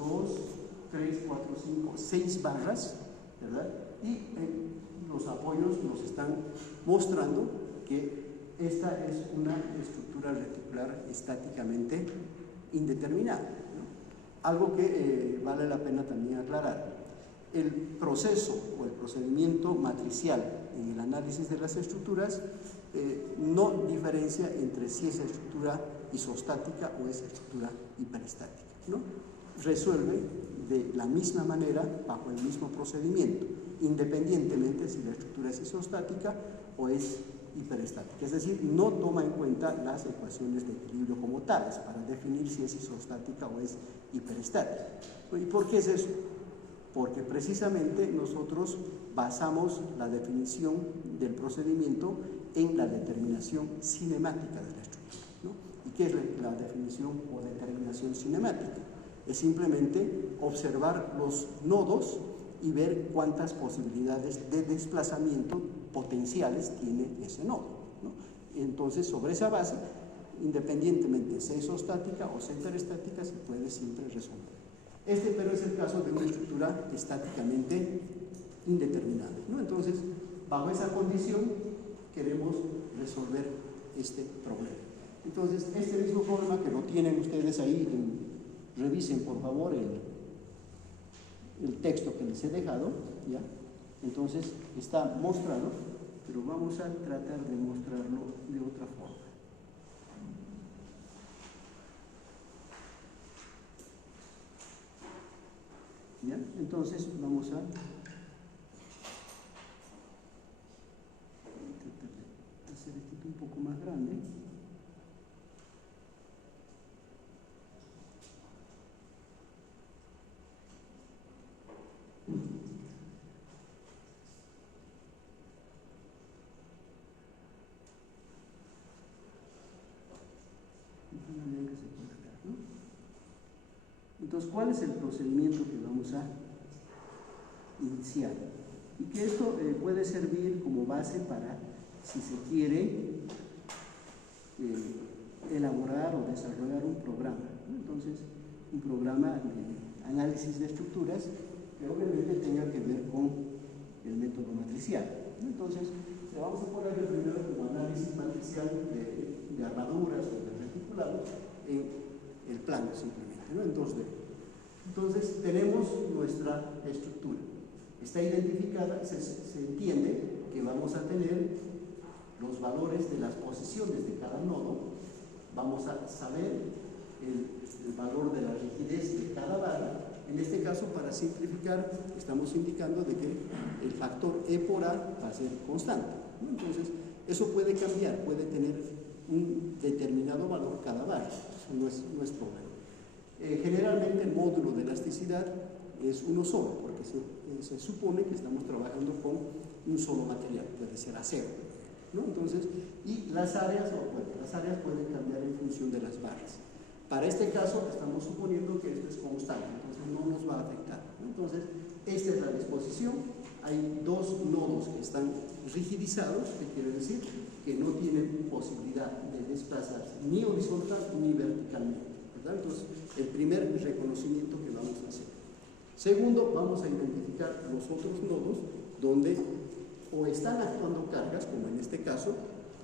2, 3, 4, 5, 6 barras, ¿verdad? Y los apoyos nos están mostrando que esta es una estructura reticular estáticamente indeterminada, ¿no? Algo que vale la pena también aclarar. El proceso o el procedimiento matricial en el análisis de las estructuras no diferencia entre si es estructura isostática o es estructura hiperestática, ¿no? Resuelve de la misma manera bajo el mismo procedimiento, independientemente si la estructura es isostática o es hiperestática. Es decir, no toma en cuenta las ecuaciones de equilibrio como tales para definir si es isostática o es hiperestática. ¿Y por qué es eso? Porque precisamente nosotros basamos la definición del procedimiento en la determinación cinemática de la estructura, ¿no? ¿Y qué es la definición o determinación cinemática? Es simplemente observar los nodos y ver cuántas posibilidades de desplazamiento potenciales tiene ese nodo, ¿no? Entonces, sobre esa base, independientemente sea isostática o sea hiperestática, se puede siempre resolver. Pero es el caso de una estructura estáticamente indeterminada, ¿no? Entonces, bajo esa condición, queremos resolver este problema. Entonces, este mismo problema que lo tienen ustedes ahí, revisen por favor el texto que les he dejado, ¿ya? Entonces, está mostrado, pero vamos a tratar de mostrarlo de otra forma. ¿Ya? Entonces vamos a hacer esto un poco más grande. Entonces, ¿cuál es el procedimiento que vamos a iniciar? Y que esto puede servir como base para, si se quiere, elaborar o desarrollar un programa, ¿no? Entonces, un programa de análisis de estructuras que obviamente tenga que ver con el método matricial, ¿no? Entonces, le vamos a poner primero como análisis matricial de armaduras o de reticulados en el plano simplemente, ¿no? En 2D. Entonces, tenemos nuestra estructura. Está identificada, se entiende que vamos a tener los valores de las posiciones de cada nodo, vamos a saber el valor de la rigidez de cada barra. En este caso, para simplificar, estamos indicando de que el factor E por A va a ser constante, ¿no? Entonces, eso puede cambiar, puede tener un determinado valor cada barra, eso no es problema. Generalmente el módulo de elasticidad es uno solo, porque se supone que estamos trabajando con un solo material, puede ser acero, ¿no? Entonces, y las áreas pueden cambiar en función de las barras. Para este caso estamos suponiendo que esto es constante, entonces no nos va a afectar, ¿no? Entonces, esta es la disposición. Hay dos nodos que están rigidizados, que quiere decir que no tienen posibilidad de desplazarse ni horizontal ni verticalmente, ¿verdad? Entonces, el primer reconocimiento que vamos a hacer. Segundo, vamos a identificar los otros nodos donde o están actuando cargas, como en este caso.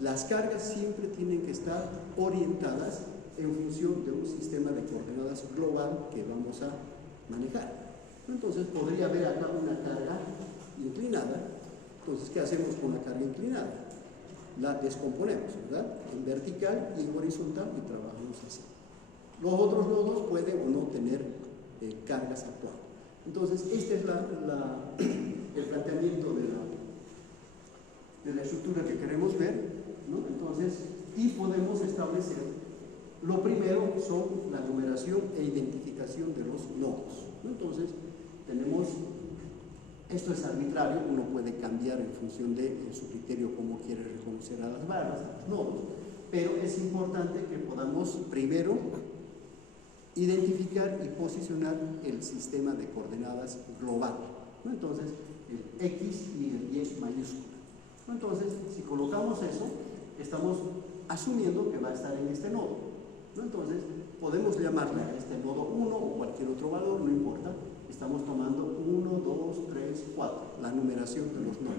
Las cargas siempre tienen que estar orientadas en función de un sistema de coordenadas global que vamos a manejar. Entonces, podría haber acá una carga inclinada. Entonces, ¿qué hacemos con la carga inclinada? La descomponemos, ¿verdad? En vertical y en horizontal, y trabajamos así. Los otros nodos pueden o no tener cargas actuando. Entonces, este es el planteamiento de la estructura que queremos ver, ¿no? Entonces, y podemos establecer, lo primero son la numeración e identificación de los nodos, ¿no? Entonces, tenemos, esto es arbitrario, uno puede cambiar en función de su criterio cómo quiere reconocer a las barras, a los nodos, pero es importante que podamos primero identificar y posicionar el sistema de coordenadas global, ¿no? Entonces, el X y el Y mayúscula, ¿no? Entonces, si colocamos eso, estamos asumiendo que va a estar en este nodo, ¿no? Entonces, podemos llamarle a este nodo 1 o cualquier otro valor, no importa. Estamos tomando 1, 2, 3, 4, la numeración de los nodos.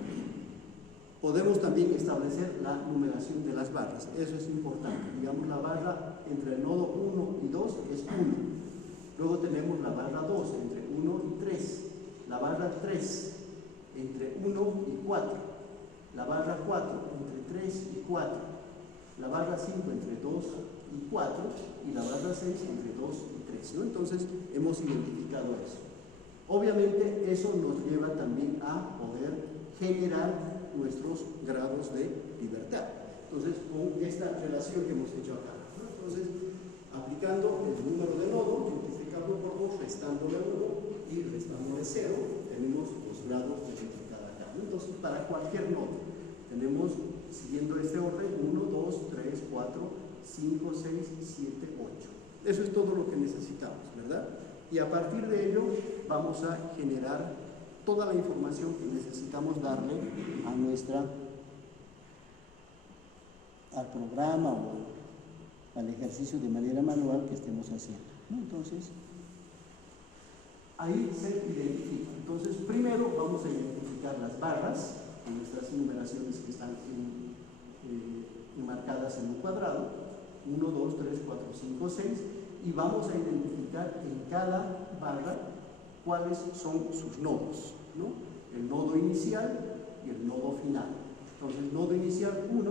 Podemos también establecer la numeración de las barras, eso es importante. Digamos, la barra entre el nodo 1 y 2 es 1. Luego tenemos la barra 2 entre 1 y 3, la barra 3 entre 1 y 4, la barra 4 entre 3 y 4, la barra 5 entre 2 y 4 y la barra 6 entre 2 y 3, ¿no? Entonces hemos identificado eso. Obviamente eso nos lleva también a poder generar nuestros grados de libertad. Entonces, con esta relación que hemos hecho acá, ¿no? Entonces, aplicando el número de nodo, multiplicando por 2, restándole 1 y restándole 0, tenemos los grados de libertad acá, ¿no? Entonces, para cualquier nodo, tenemos, siguiendo este orden, 1, 2, 3, 4, 5, 6, 7, 8. Eso es todo lo que necesitamos, ¿verdad? Y a partir de ello, vamos a generar toda la información que necesitamos darle a al programa o al ejercicio de manera manual que estemos haciendo, ¿no? Entonces, ahí se identifica. Entonces, primero vamos a identificar las barras, con nuestras numeraciones que están enmarcadas en un cuadrado, 1, 2, 3, 4, 5, 6, y vamos a identificar en cada barra cuáles son sus nodos, ¿no? El nodo inicial y el nodo final. Entonces, nodo inicial 1,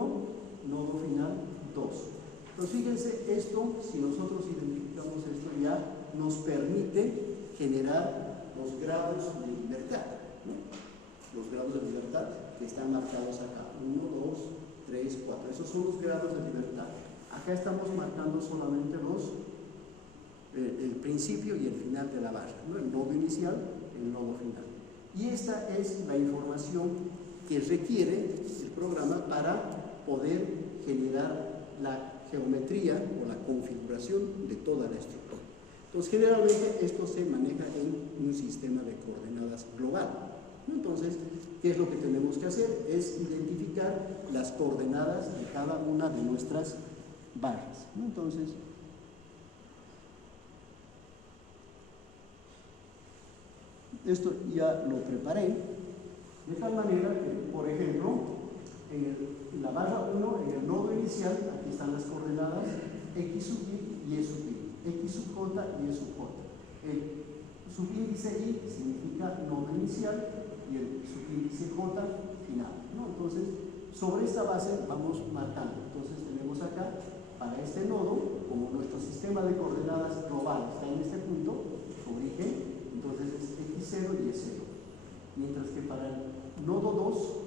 nodo final 2. Entonces, fíjense, esto, si nosotros identificamos esto, ya nos permite generar los grados de libertad, ¿no? Los grados de libertad que están marcados acá, 1, 2, 3, 4. Esos son los grados de libertad. Acá estamos marcando solamente el principio y el final de la barra, ¿no? El nodo inicial, el nodo final. Y esta es la información que requiere el programa para poder generar la geometría o la configuración de toda la estructura. Entonces, generalmente esto se maneja en un sistema de coordenadas global, ¿no? Entonces, ¿qué es lo que tenemos que hacer? Es identificar las coordenadas de cada una de nuestras barras, ¿no? Entonces, esto ya lo preparé, de tal manera que, por ejemplo, en la barra 1, en el nodo inicial, aquí están las coordenadas x sub y y sub y, x sub j y y sub j. El subíndice y significa nodo inicial y el subíndice j final, ¿no? Entonces, sobre esta base vamos marcando. Entonces, tenemos acá, para este nodo, como nuestro sistema de coordenadas global está en este punto, su origen, entonces es x0 y y0. Mientras que para el nodo 2,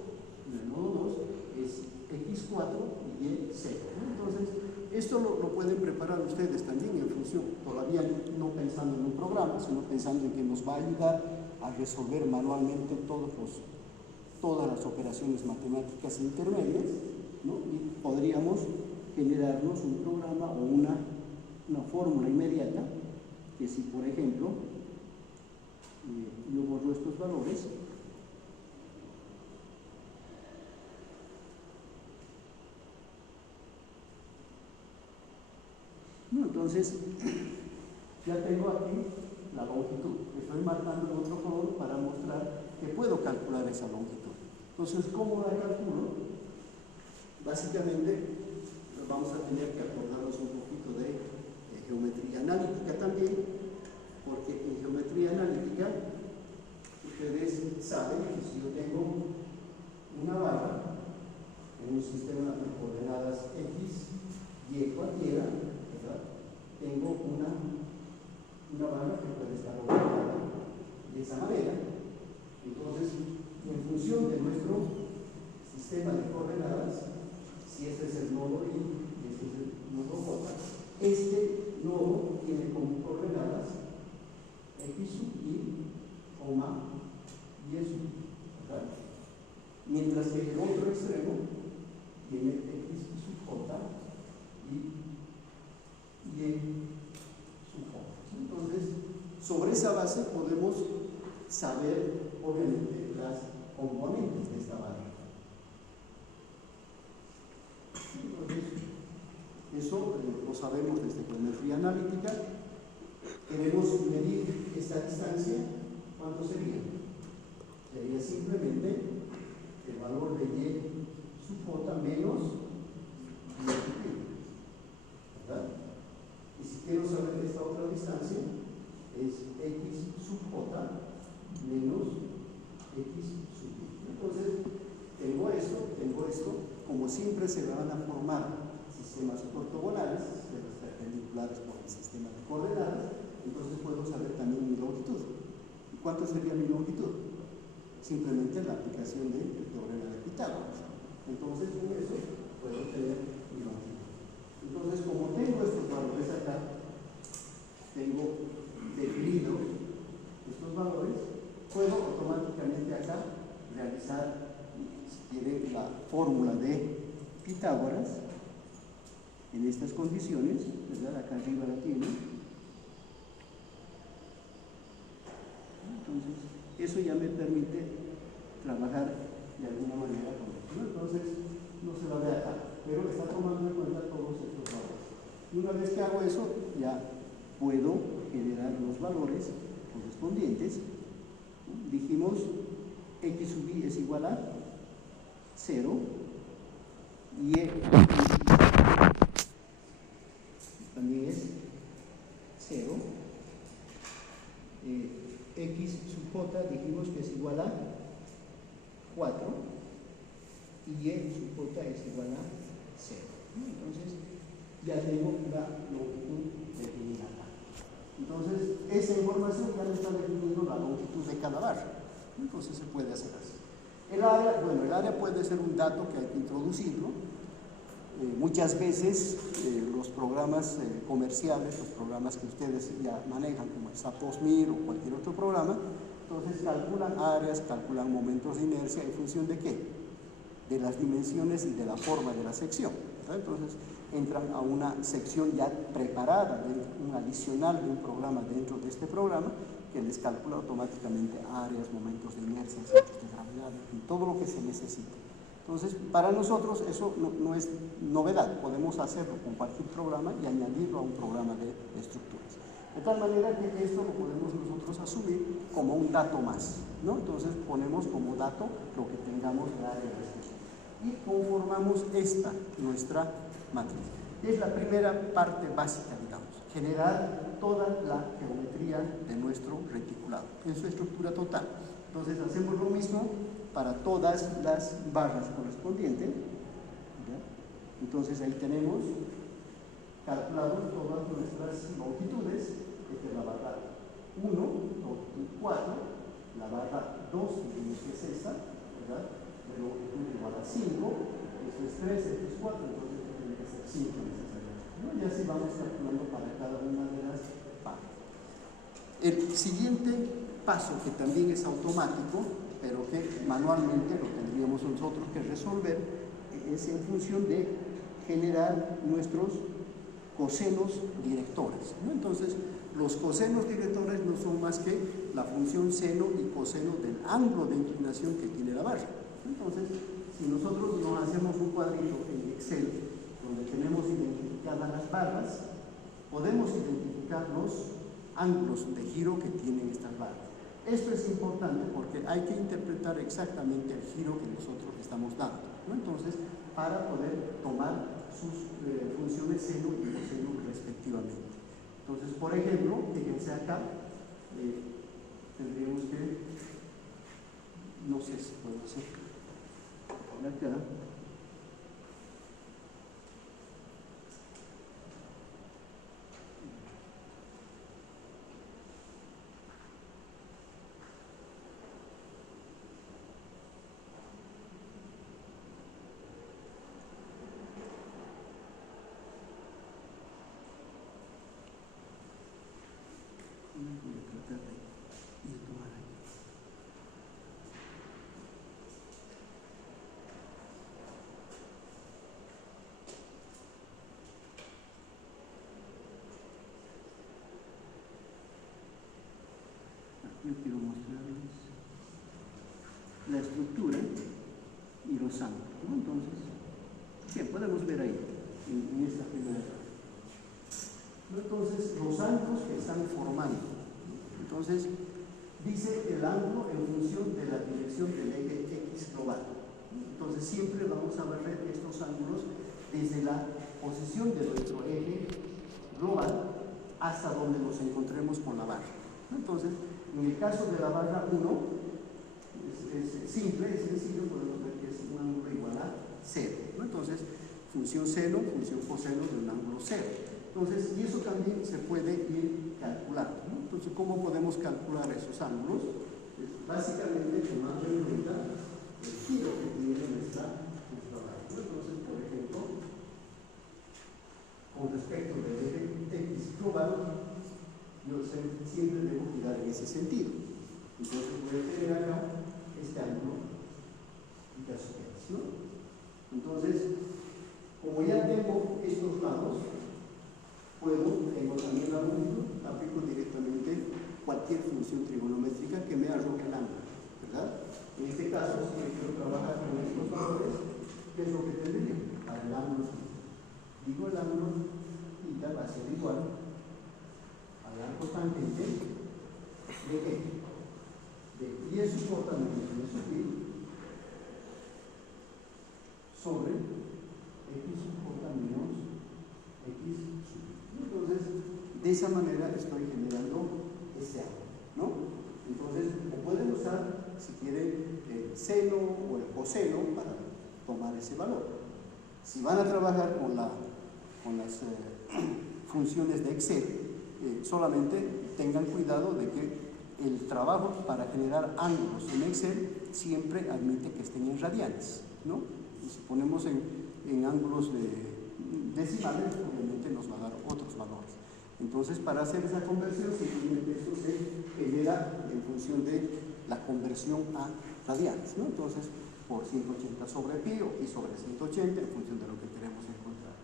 es x4 y y0. Entonces, esto lo pueden preparar ustedes también en función, todavía no pensando en un programa, sino pensando en que nos va a ayudar a resolver manualmente todas las operaciones matemáticas intermedias, ¿no? Y podríamos generarnos un programa o una fórmula inmediata que, si por ejemplo yo borro estos valores, ¿no? Entonces ya tengo aquí la longitud, estoy marcando en otro color para mostrar que puedo calcular esa longitud. Entonces, ¿cómo la calculo? Básicamente vamos a tener que acordarnos un poquito de geometría analítica también, porque en geometría analítica ustedes saben que si yo tengo una barra en un sistema de coordenadas x, y cualquiera, ¿verdad? Tengo una barra que puede estar orientada de esa manera. Entonces, en función de nuestro sistema de coordenadas, si este es el nodo y este es el nodo j, este nodo tiene como coordenadas x sub y, y sub, ¿verdad? Mientras que el otro extremo tiene x sub j y sub j. Entonces, sobre esa base podemos saber, obviamente, las componentes de esta barra. Entonces, eso lo sabemos desde geometría analítica. Queremos medir esta distancia, ¿cuánto sería? Sería simplemente el valor de y sub j menos y ¿verdad? Y si quiero saber esta otra distancia, es x sub j menos x sub y. Entonces, tengo esto, como siempre se van a formar sistemas ortogonales, sistemas perpendiculares por el sistema de coordenadas, entonces puedo saber también mi longitud. ¿Y cuánto sería mi longitud? Simplemente la aplicación del teorema de Pitágoras. Entonces, con eso puedo tener mi longitud. Entonces, como tengo estos valores acá, tengo definido estos valores, puedo automáticamente acá realizar, si quiere, la fórmula de Pitágoras en estas condiciones, ¿verdad? Acá arriba la tiene. Entonces, eso ya me permite trabajar de alguna manera con esto, ¿no? Entonces, no se la ve acá, pero está tomando en cuenta todos estos valores. Y una vez que hago eso, ya puedo generar los valores correspondientes. Dijimos, x sub i es igual a 0, y también es 0. X sub j dijimos que es igual a 4 y y sub j es igual a 0. Entonces ya tengo la longitud definida acá. Entonces esa información ya me está definiendo la longitud de cada barra. Entonces se puede hacer así. El área, bueno, el área puede ser un dato que hay que introducirlo. Muchas veces los programas comerciales, los programas que ustedes ya manejan, como el SAP 2000 o cualquier otro programa, entonces calculan áreas, calculan momentos de inercia en función de qué? De las dimensiones y de la forma de la sección, ¿verdad? Entonces entran a una sección ya preparada, un adicional de un programa dentro de este programa que les calcula automáticamente áreas, momentos de inercia, centros de gravedad, y todo lo que se necesita. Entonces, para nosotros eso no es novedad, podemos hacerlo con cualquier programa y añadirlo a un programa de estructuras. De tal manera que esto lo podemos nosotros asumir como un dato más, ¿no? Entonces ponemos como dato lo que tengamos de área de extensión. Y conformamos esta, nuestra matriz. Es la primera parte básica, digamos, generar toda la geometría de nuestro reticulado en su estructura total. Entonces hacemos lo mismo para todas las barras correspondientes, ¿ya? Entonces ahí tenemos calculados todas nuestras longitudes. Esta es la barra 1, longitud 4, la barra 2, dijimos que es esta, ¿verdad? De longitud igual a 5, esto es 3, esto es 4, entonces esto tiene que ser 5 necesariamente, ¿no? Y así vamos calculando para cada una de las barras. El siguiente paso, que también es automático, pero que manualmente lo tendríamos nosotros que resolver, es en función de generar nuestros cosenos directores, ¿no? Entonces, los cosenos directores no son más que la función seno y coseno del ángulo de inclinación que tiene la barra. Entonces, si nosotros nos hacemos un cuadrito en Excel donde tenemos identificadas las barras, podemos identificar los ángulos de giro que tienen estas barras. Esto es importante porque hay que interpretar exactamente el giro que nosotros estamos dando, ¿no? Entonces, para poder tomar sus funciones seno y coseno respectivamente. Entonces, por ejemplo, fíjense acá, tendríamos que, no sé si puedo hacer, por acá. Yo quiero mostrarles la estructura y los ángulos, ¿no? Entonces, bien, podemos ver ahí, en esta primera parte. ¿no? Entonces, los ángulos que están formando. Entonces, dice el ángulo en función de la dirección del eje X global. Entonces, siempre vamos a ver estos ángulos desde la posición de nuestro eje global hasta donde nos encontremos con la barra. Entonces, en el caso de la barra 1, es simple, es sencillo, podemos ver que es un ángulo igual a 0. Entonces, función seno, función coseno de un ángulo 0. Entonces, y eso también se puede ir calculando, ¿no? Entonces, ¿cómo podemos calcular esos ángulos? Es básicamente tomando en cuenta el giro que tiene nuestra barra. Entonces, por ejemplo, con respecto del eje X global, yo siempre debo girar en ese sentido. Entonces, voy a tener acá este ángulo y caso X, ¿no? Entonces, como ya tengo estos lados, tengo también la longitud, aplico directamente cualquier función trigonométrica que me arroje el ángulo, ¿verdad? En este caso, si yo quiero trabajar con estos valores, ¿qué es lo que tendría? Para el ángulo, digo el ángulo θ va a ser igual al arco tangente de qué? De y es suportamiento de subir sobre x suporta menos x subir. Entonces, de esa manera estoy generando este ángulo, ¿no? Entonces, o pueden usar, si quieren, el seno o el coseno para tomar ese valor. Si van a trabajar con las funciones de Excel, solamente tengan cuidado de que el trabajo para generar ángulos en Excel siempre admite que estén en radianes, ¿no? Y si ponemos en ángulos decimales, obviamente nos va a dar otros valores. Entonces, para hacer esa conversión, simplemente eso se genera en función de la conversión a radianes, ¿no? Entonces, por 180 sobre pi o pi sobre 180, en función de lo que queremos encontrar.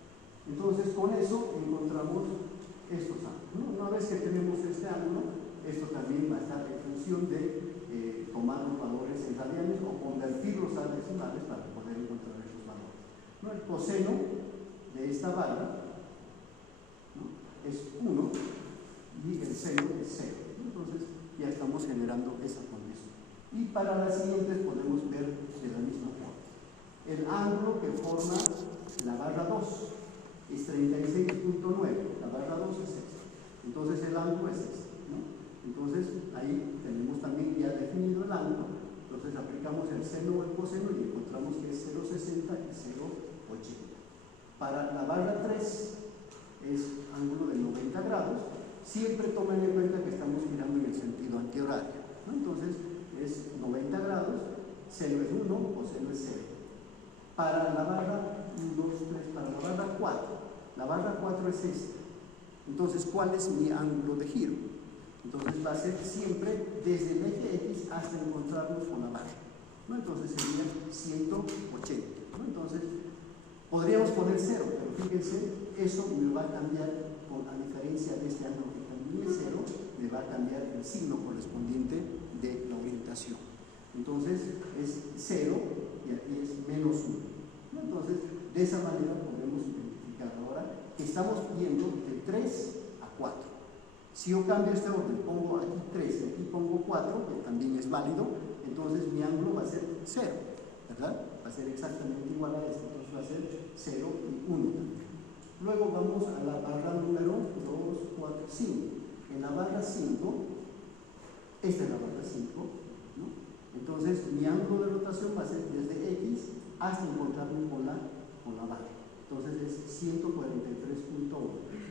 Entonces, con eso encontramos estos ángulos, ¿no? Una vez que tenemos este ángulo, esto también va a estar en función de tomar los valores en radianes o convertirlos a decimales para poder encontrar esos valores, ¿no? El coseno de esta barra, ¿no?, es 1 y el seno es 0. Entonces ya estamos generando esa condición. Y para las siguientes podemos ver de la misma forma. El ángulo que forma la barra 2 es 36.9, la barra 2 es esta. Entonces el ángulo es este, ¿no? Entonces ahí tenemos también ya definido el ángulo. Entonces aplicamos el seno o el coseno y encontramos que es 0,60 y 0,80. Para la barra 3 es ángulo de 90 grados. Siempre tomen en cuenta que estamos girando en el sentido antihorario, ¿no? Entonces es 90 grados, seno es 1, coseno es 0. Para la barra 1, 2, 3, para la barra 4, la barra 4 es esta. Entonces, ¿cuál es mi ángulo de giro? Entonces va a ser siempre desde el eje X hasta encontrarnos con la barra, ¿no? Entonces sería 180, ¿no? Entonces podríamos poner 0, pero fíjense, eso me va a cambiar, a diferencia de este ángulo que también es 0, me va a cambiar el signo correspondiente de la orientación. Entonces es 0 y aquí es menos 1, ¿no? Entonces de esa manera podemos identificar ahora que estamos yendo de 3 a 4. Si yo cambio este orden, pongo aquí 3 y aquí pongo 4, que también es válido, entonces mi ángulo va a ser 0, ¿verdad? Va a ser exactamente igual a este, entonces va a ser 0 y 1 también. Luego vamos a la barra número 2, 4, 5. En la barra 5, esta es la barra 5, ¿no? Entonces mi ángulo de rotación va a ser desde X hasta encontrarme con la barra. Entonces es 143.1.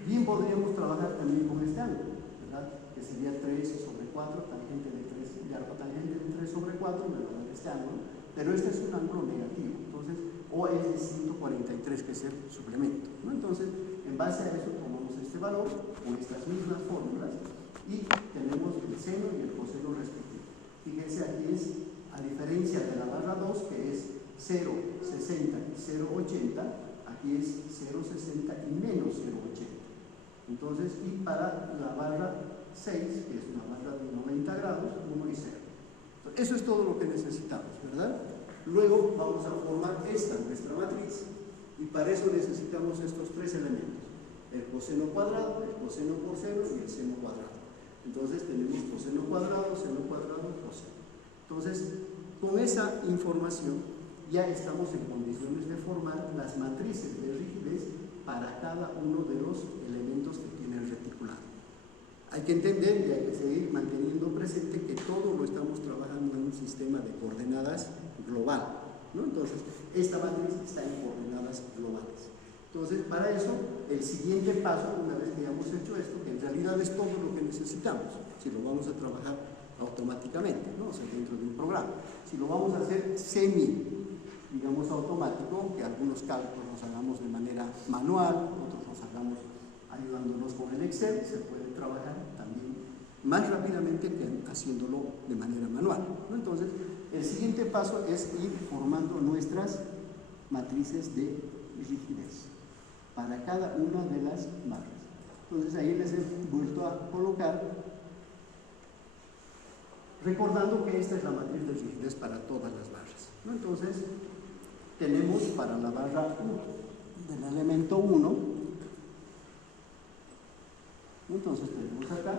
Bien podríamos trabajar también con este ángulo, ¿verdad? Que sería 3 sobre 4, tangente de 3, y arco tangente de 3 sobre 4, me va a dar este ángulo, pero este es un ángulo negativo, entonces, o es de 143, que es el suplemento, ¿no? Entonces, en base a eso tomamos este valor, con estas mismas fórmulas, y tenemos el seno y el coseno respectivo. Fíjense, aquí es, a diferencia de la barra 2, que es 0,60 y 0,80, aquí es 0,60 y menos 0,80. Entonces, y para la barra 6, que es una barra de 90 grados, 1 y 0. Entonces, eso es todo lo que necesitamos, ¿verdad? Luego vamos a formar esta, nuestra matriz, y para eso necesitamos estos tres elementos. el coseno cuadrado, el coseno por seno y el seno cuadrado. Entonces tenemos coseno cuadrado, coseno. Entonces, con esa información ya estamos en condiciones de formar las matrices de rigidez para cada uno de los elementos que tiene el reticulado. Hay que entender y hay que seguir manteniendo presente que todo lo estamos trabajando en un sistema de coordenadas global, ¿no? Entonces, esta matriz está en coordenadas globales. Entonces, para eso, el siguiente paso, una vez que hayamos hecho esto, que en realidad es todo lo que necesitamos, si lo vamos a trabajar automáticamente, ¿no? O sea, dentro de un programa. Si lo vamos a hacer digamos, automático, que algunos cálculos los hagamos de manera manual, otros los hagamos ayudándonos con el Excel, se puede trabajar también más rápidamente que haciéndolo de manera manual, ¿no? Entonces, el siguiente paso es ir formando nuestras matrices de rigidez para cada una de las barras. Entonces, ahí les he vuelto a colocar, recordando que esta es la matriz de rigidez para todas las barras, ¿no? Entonces, tenemos para la barra 1 del elemento 1, entonces tenemos acá,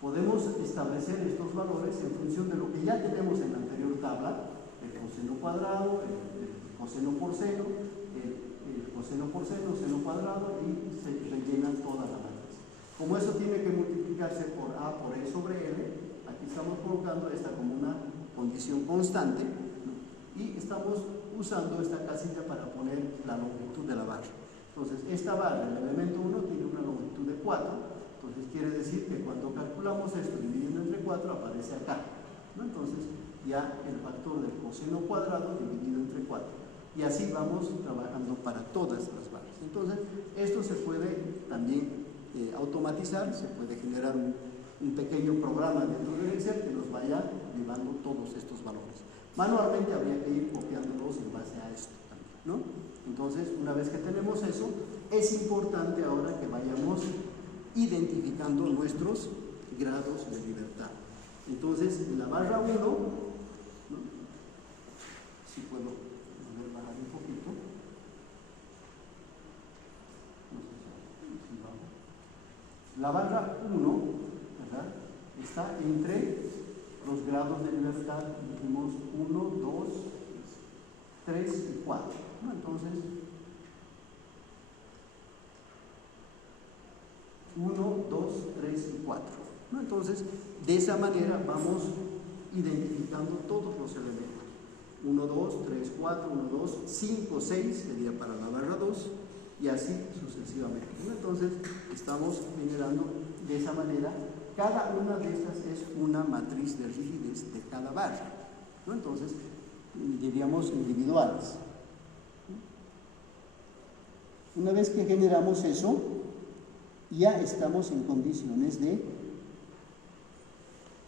podemos establecer estos valores en función de lo que ya tenemos en la anterior tabla, el coseno cuadrado, el coseno por seno, el coseno por seno, seno cuadrado, y se rellenan toda la matriz. Como eso tiene que multiplicarse por A por E sobre L, aquí estamos colocando esta como una condición constante, ¿no? Y estamos usando esta casilla para poner la longitud de la barra. Entonces, esta barra, el elemento 1, tiene una longitud de 4, entonces quiere decir que cuando calculamos esto dividiendo entre 4 aparece acá, ¿no? Entonces, ya el factor del coseno cuadrado dividido entre 4. Y así vamos trabajando para todas las barras. Entonces, esto se puede también automatizar, se puede generar un pequeño programa dentro del Excel que nos vaya llevando todos estos valores. Manualmente habría que ir copiándolos en base a esto también, ¿no? Entonces, una vez que tenemos eso, es importante ahora que vayamos identificando nuestros grados de libertad. Entonces, en la barra 1, ¿no? Si puedo bajar un poquito. No sé si bajo. La barra 1, ¿verdad?, está entre los grados de libertad, dijimos 1, 2, 3 y 4, ¿no? Entonces, 1, 2, 3 y 4, ¿no? Entonces, de esa manera vamos identificando todos los elementos. 1, 2, 3, 4, 1, 2, 5, 6 sería para la barra 2 y así sucesivamente, ¿no? Entonces, estamos generando de esa manera. Cada una de estas es una matriz de rigidez de cada barra, ¿no? Entonces, diríamos individuales. Una vez que generamos eso, ya estamos en condiciones de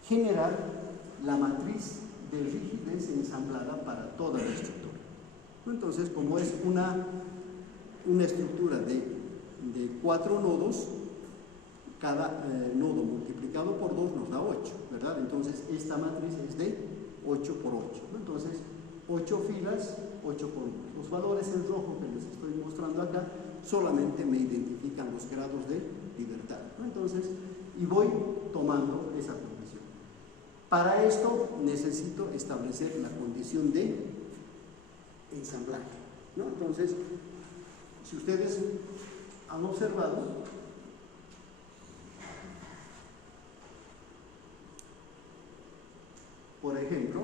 generar la matriz de rigidez ensamblada para toda la estructura, ¿no? Entonces, como es una estructura de 4 nodos, cada nodo multiplicado por 2 nos da 8, ¿verdad? Entonces, esta matriz es de 8 por 8, ¿no? Entonces, 8 filas, 8 por 1. Los valores en rojo que les estoy mostrando acá solamente me identifican los grados de libertad, ¿no? Entonces, y voy tomando esa condición. Para esto necesito establecer la condición de ensamblaje, ¿no? Entonces, si ustedes han observado, por ejemplo,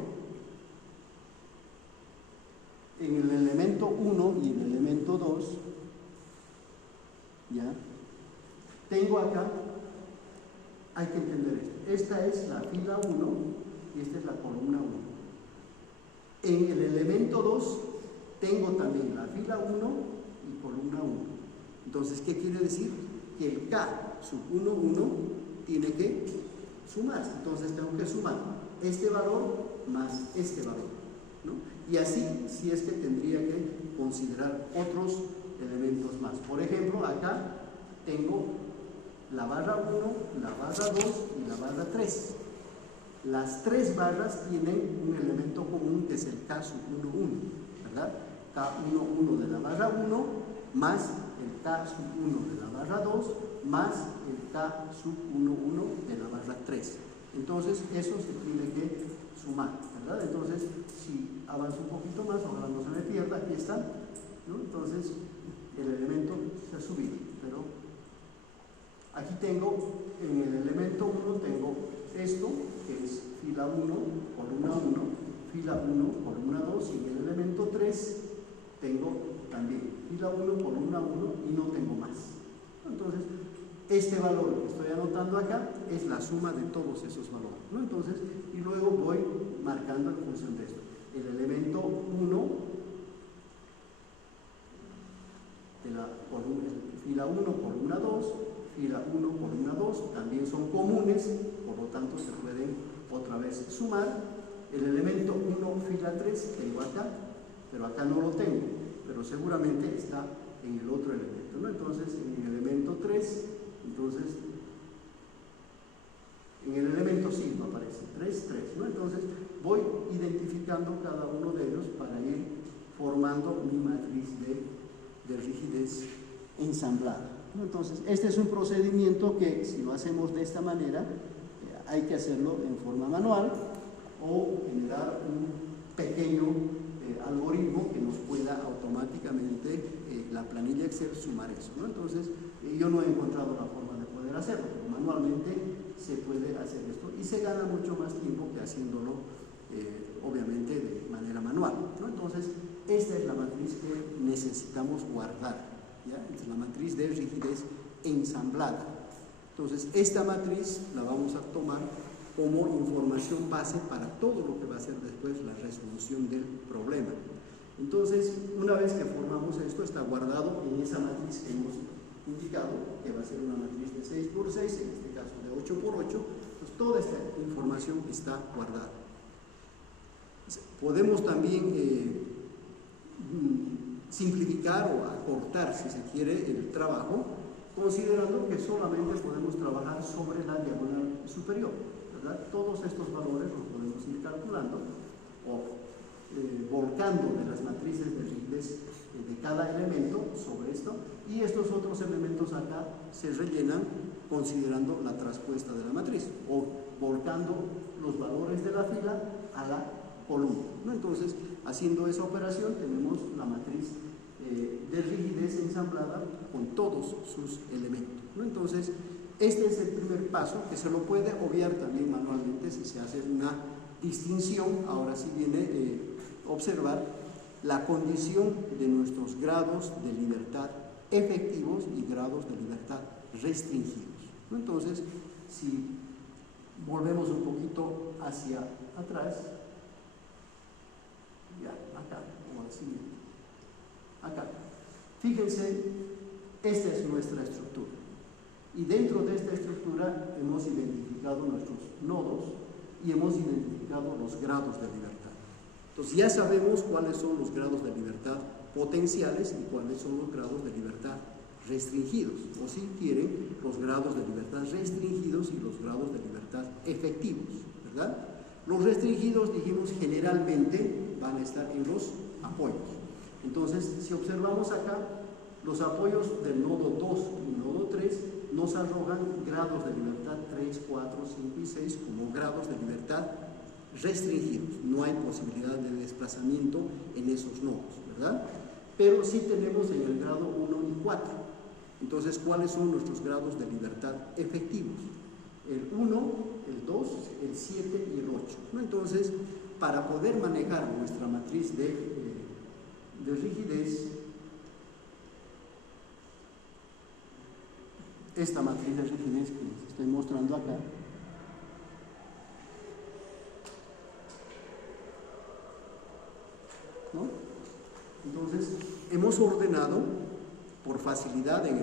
en el elemento 1 y el elemento 2, ¿ya? Tengo acá, hay que entender esto. Esta es la fila 1 y esta es la columna 1. En el elemento 2 tengo también la fila 1 y columna 1. Entonces, ¿qué quiere decir? Que el K sub 1, 1 tiene que sumarse. Entonces, tengo que sumar este valor más este valor, ¿no? Y así, si es que tendría que considerar otros elementos más. Por ejemplo, acá tengo la barra 1, la barra 2 y la barra 3. Las tres barras tienen un elemento común que es el K sub 1, 1, ¿verdad? K1, 1 de la barra 1 más el K sub 1 de la barra 2 más el K sub 1, 1 de la barra 3. Entonces, eso se tiene que sumar, ¿verdad? Entonces, si avanzo un poquito más, ojalá no se me pierda, aquí está, ¿no? Entonces, el elemento se ha subido, pero aquí tengo, en el elemento 1 tengo esto, que es fila 1, columna 1, fila 1, columna 2, y en el elemento 3 tengo también fila 1, columna 1, y no tengo más. Entonces, este valor que estoy anotando acá es la suma de todos esos valores, ¿no? Entonces, y luego voy marcando en función de esto. El elemento 1 de la fila 1, columna 2, fila 1, columna 2, también son comunes, por lo tanto se pueden otra vez sumar. El elemento 1, fila 3, tengo acá, pero acá no lo tengo, pero seguramente está en el otro elemento, ¿no? Entonces, en el elemento 3, entonces, en el elemento 5 aparece 3, 3, ¿no? Entonces, voy identificando cada uno de ellos para ir formando mi matriz de rigidez ensamblada, ¿no? Entonces, este es un procedimiento que, si lo hacemos de esta manera, hay que hacerlo en forma manual o generar un pequeño algoritmo que nos pueda automáticamente la planilla Excel sumar eso, ¿no? Entonces, yo no he encontrado la forma de poder hacerlo, pero manualmente se puede hacer esto y se gana mucho más tiempo que haciéndolo obviamente de manera manual, ¿no? Entonces, esta es la matriz que necesitamos guardar, ¿ya? Es la matriz de rigidez ensamblada. Entonces, esta matriz la vamos a tomar como información base para todo lo que va a ser después la resolución del problema. Entonces, una vez que formamos esto, está guardado en esa matriz que hemos indicado, que va a ser una matriz de 6 por 6, en este caso de 8 por 8, pues toda esta información está guardada. Podemos también simplificar o acortar, si se quiere, el trabajo, considerando que solamente podemos trabajar sobre la diagonal superior, ¿verdad? Todos estos valores los podemos ir calculando o volcando de las matrices de rigidez de cada elemento sobre esto, y estos otros elementos acá se rellenan considerando la traspuesta de la matriz o volcando los valores de la fila a la columna, ¿no? Entonces, haciendo esa operación tenemos la matriz de rigidez ensamblada con todos sus elementos, ¿no? Entonces, este es el primer paso, que se lo puede obviar también manualmente si se hace una distinción. Ahora sí viene observar la condición de nuestros grados de libertad efectivos y grados de libertad restringidos, ¿no? Entonces, si volvemos un poquito hacia atrás, ya, acá, o al siguiente, acá, fíjense, esta es nuestra estructura, y dentro de esta estructura hemos identificado nuestros nodos y hemos identificado los grados de libertad. Entonces, ya sabemos cuáles son los grados de libertad potenciales y cuáles son los grados de libertad restringidos, o si quieren, los grados de libertad restringidos y los grados de libertad efectivos, ¿verdad? Los restringidos, dijimos, generalmente van a estar en los apoyos. Entonces, si observamos acá, los apoyos del nodo 2 y nodo 3 nos arrojan grados de libertad 3, 4, 5 y 6 como grados de libertad restringidos. No hay posibilidad de desplazamiento en esos nodos, ¿verdad? Pero sí tenemos en el grado 1 y 4. Entonces, ¿cuáles son nuestros grados de libertad efectivos? El 1, el 2, el 7 y el 8, ¿no? Entonces, para poder manejar nuestra matriz de rigidez, esta matriz de rigidez que les estoy mostrando acá, ¿no? Entonces, hemos ordenado, por facilidad en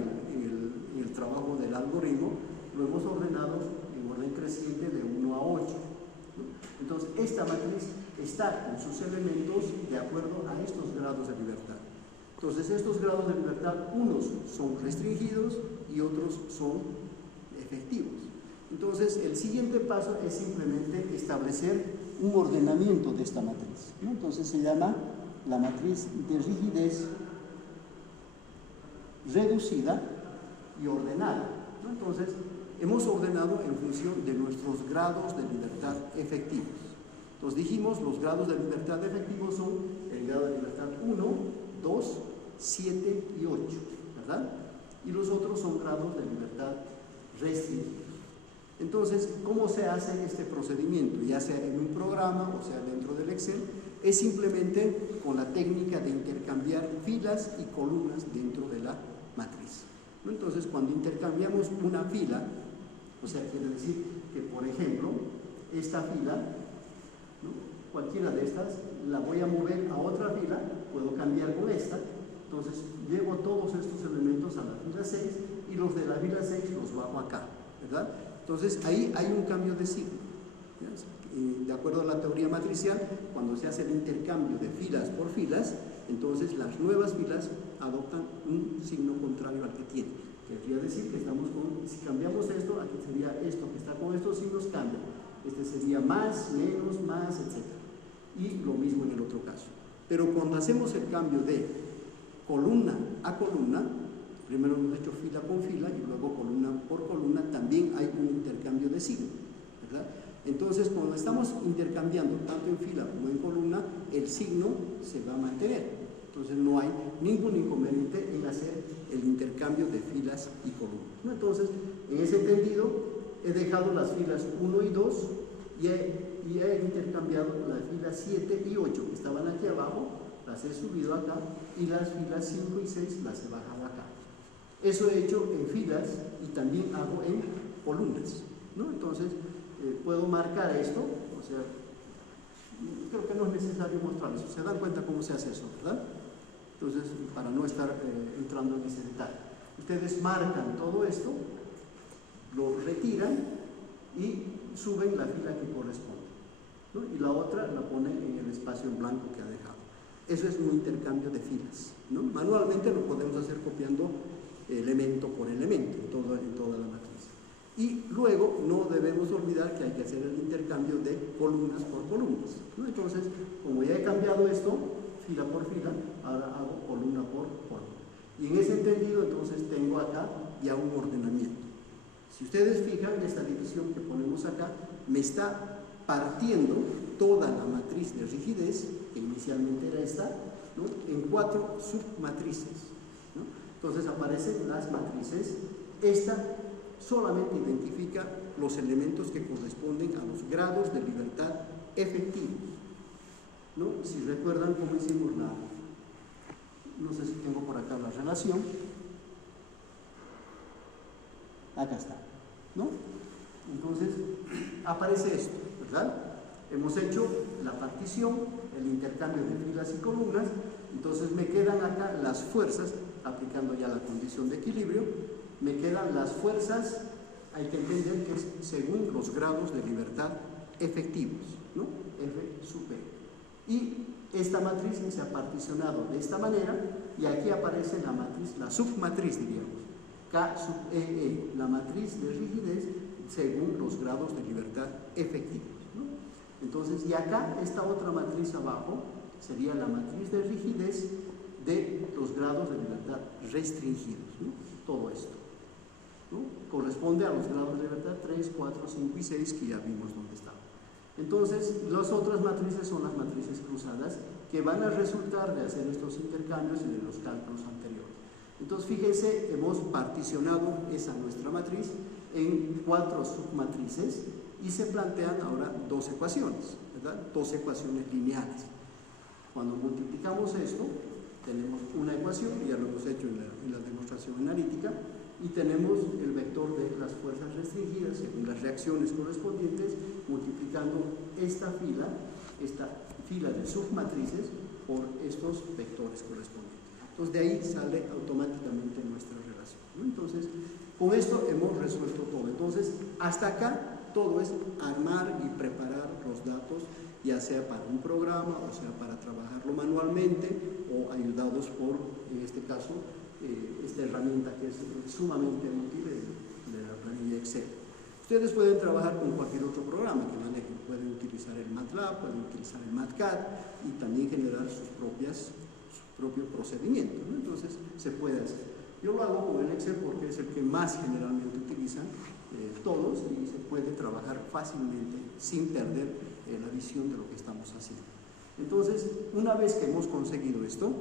el trabajo del algoritmo, lo hemos ordenado en orden creciente de 1 a 8, ¿no? Entonces, esta matriz está con sus elementos de acuerdo a estos grados de libertad. Entonces, estos grados de libertad, unos son restringidos y otros son efectivos. Entonces, el siguiente paso es simplemente establecer un ordenamiento de esta matriz, ¿no? Entonces, se llama la matriz de rigidez reducida y ordenada, ¿no? Entonces, hemos ordenado en función de nuestros grados de libertad efectivos. Entonces dijimos, los grados de libertad efectivos son el grado de libertad 1, 2, 7 y 8, ¿verdad? Y los otros son grados de libertad restringidos. Entonces, ¿cómo se hace este procedimiento? Ya sea en un programa o sea dentro del Excel, es simplemente con la técnica de intercambiar filas y columnas dentro de la matriz, ¿no? Entonces, cuando intercambiamos una fila, o sea, quiere decir que, por ejemplo, esta fila, ¿no? Cualquiera de estas, la voy a mover a otra fila, puedo cambiar con esta, entonces llevo todos estos elementos a la fila 6 y los de la fila 6 los bajo acá, ¿verdad? Entonces ahí hay un cambio de signo, ¿ya? De acuerdo a la teoría matricial, cuando se hace el intercambio de filas por filas, entonces las nuevas filas adoptan un signo contrario al que tiene. Querría decir que estamos con, si cambiamos esto, aquí sería esto que está con estos signos cambia. Este sería más, menos, más, etc. Y lo mismo en el otro caso. Pero cuando hacemos el cambio de columna a columna, primero hemos hecho fila con fila y luego columna por columna, también hay un intercambio de signo, ¿verdad? Entonces, cuando estamos intercambiando tanto en fila como en columna, el signo se va a mantener. Entonces, no hay ningún inconveniente en hacer el intercambio de filas y columnas, ¿no? Entonces, en ese entendido, he dejado las filas 1 y 2 y he intercambiado las filas 7 y 8 que estaban aquí abajo, las he subido acá y las filas 5 y 6 las he bajado acá. Eso he hecho en filas y también hago en columnas, ¿no? Entonces, puedo marcar esto, o sea, creo que no es necesario mostrar eso. Se dan cuenta cómo se hace eso, ¿verdad? Entonces, para no estar entrando en ese detalle, ustedes marcan todo esto, lo retiran y suben la fila que corresponde, ¿no? Y la otra la ponen en el espacio en blanco que ha dejado. Eso es un intercambio de filas, ¿no? Manualmente lo podemos hacer copiando elemento por elemento en toda la matriz. Y luego no debemos olvidar que hay que hacer el intercambio de columnas por columnas, ¿no? Entonces, como ya he cambiado esto, fila por fila, ahora hago columna por columna. Y en ese entendido, entonces, tengo acá ya un ordenamiento. Si ustedes fijan, esta división que ponemos acá, me está partiendo toda la matriz de rigidez, que inicialmente era esta, ¿no? En 4 submatrices, ¿no? Entonces aparecen las matrices. Esta solamente identifica los elementos que corresponden a los grados de libertad efectivos, ¿no? Si recuerdan cómo hicimos no sé si tengo por acá la relación, acá está, ¿no? Entonces aparece esto, ¿verdad? Hemos hecho la partición, el intercambio de filas y columnas, entonces me quedan acá las fuerzas, aplicando ya la condición de equilibrio, me quedan las fuerzas, hay que entender que es según los grados de libertad efectivos, ¿no? F sub E. Y esta matriz se ha particionado de esta manera, y aquí aparece la matriz, la submatriz, diríamos, K sub E, la matriz de rigidez según los grados de libertad efectivos, ¿no? Entonces, y acá, esta otra matriz abajo, sería la matriz de rigidez de los grados de libertad restringidos, ¿no? Todo esto, ¿no? Corresponde a los grados de libertad 3, 4, 5 y 6 que ya vimos dónde estaban. Entonces, las otras matrices son las matrices cruzadas que van a resultar de hacer estos intercambios y de los cálculos anteriores. Entonces, fíjense, hemos particionado esa nuestra matriz en 4 submatrices y se plantean ahora 2 ecuaciones, ¿verdad? 2 ecuaciones lineales. Cuando multiplicamos esto, tenemos una ecuación, ya lo hemos hecho en la demostración analítica, y tenemos el vector de las fuerzas restringidas según las reacciones correspondientes, multiplicando esta fila de submatrices por estos vectores correspondientes. Entonces, de ahí sale automáticamente nuestra relación, ¿no? Entonces, con esto hemos resuelto todo. Entonces, hasta acá todo es armar y preparar los datos, ya sea para un programa, o sea para trabajarlo manualmente, o ayudados por, en este caso, esta herramienta que es sumamente útil de la planilla Excel. Ustedes pueden trabajar con cualquier otro programa que manejen, pueden utilizar el MATLAB, pueden utilizar el MATCAD y también generar su propio procedimiento, ¿no? Entonces se puede hacer. Yo lo hago con el Excel porque es el que más generalmente utilizan todos y se puede trabajar fácilmente sin perder la visión de lo que estamos haciendo. Entonces, una vez que hemos conseguido esto,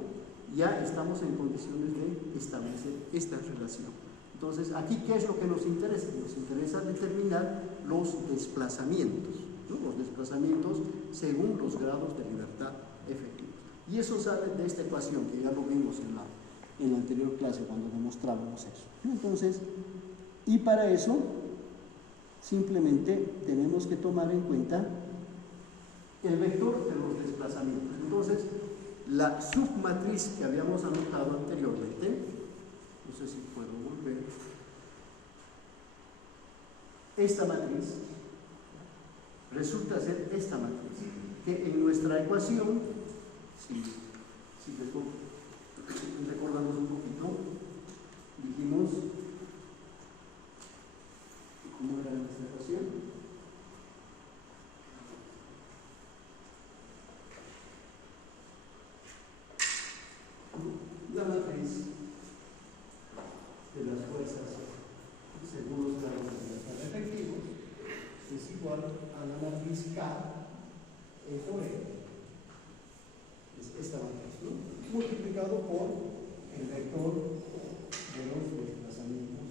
ya estamos en condiciones de establecer esta relación. Entonces, aquí, ¿qué es lo que nos interesa? Nos interesa determinar los desplazamientos, ¿no? Los desplazamientos según los grados de libertad efectivos. Y eso sale de esta ecuación que ya lo vimos en la anterior clase cuando demostrábamos eso. Entonces, y para eso, simplemente tenemos que tomar en cuenta el vector de los desplazamientos. Entonces, la submatriz que habíamos anotado anteriormente, no sé si puedo volver, esta matriz resulta ser esta matriz, que en nuestra ecuación, si recordamos un poquito, dijimos, ¿cómo era nuestra ecuación? La matriz de las fuerzas según los grados de libertad efectivos es igual a la matriz K E por E, es esta matriz, ¿no? Multiplicado por el vector de los desplazamientos